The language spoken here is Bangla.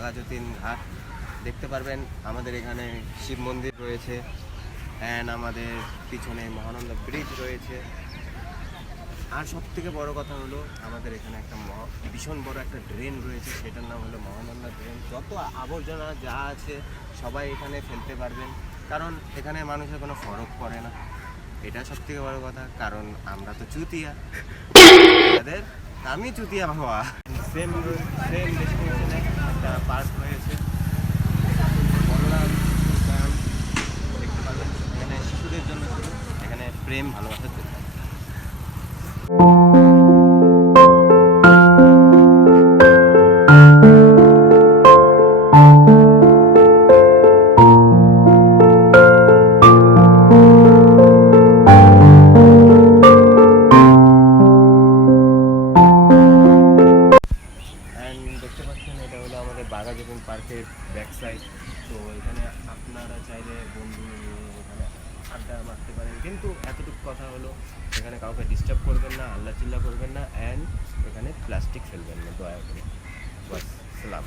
বাঘাযতীন ঘাট দেখতে পারবেন। আমাদের এখানে শিব মন্দির রয়েছে অ্যান্ড আমাদের পিছনে মহানন্দা ব্রিজ রয়েছে। আর সবথেকে বড় কথা হলো আমাদের এখানে একটা ভীষণ বড় একটা ড্রেন রয়েছে, সেটার নাম হলো মহানন্দা ড্রেন। যত আবর্জনা যা আছে সবাই এখানে ফেলতে পারবেন, কারণ এখানে মানুষের কোনো ফরক পড়ে না। এটা সবথেকে বড় কথা, কারণ আমরা তো চুতিয়া, আমাদের আমি চুতিয়া বাবা। সেম ডেস্টিনেশনে একটা পার্ক রয়েছে বলরাম উদ্যান, দেখতে পাবেন। এখানে শিশুদের জন্য শুধু, এখানে প্রেম ভালোবাসার জন্য। দেখতে পাচ্ছেন এটা হলো আমাদের বাঘাযতীন পার্কের ব্যাক সাইড। তো এখানে আপনারা চাইলে বন্ধু নিয়ে এখানে আড্ডা মারতে পারেন, কিন্তু এতটুকু কথা হলো এখানে কাউকে ডিস্টার্ব করবেন না, আল্লাহ চিল্লা করবেন না, অ্যান্ড এখানে প্লাস্টিক ফেলবেন না দয়া করে। বাস, সালাম।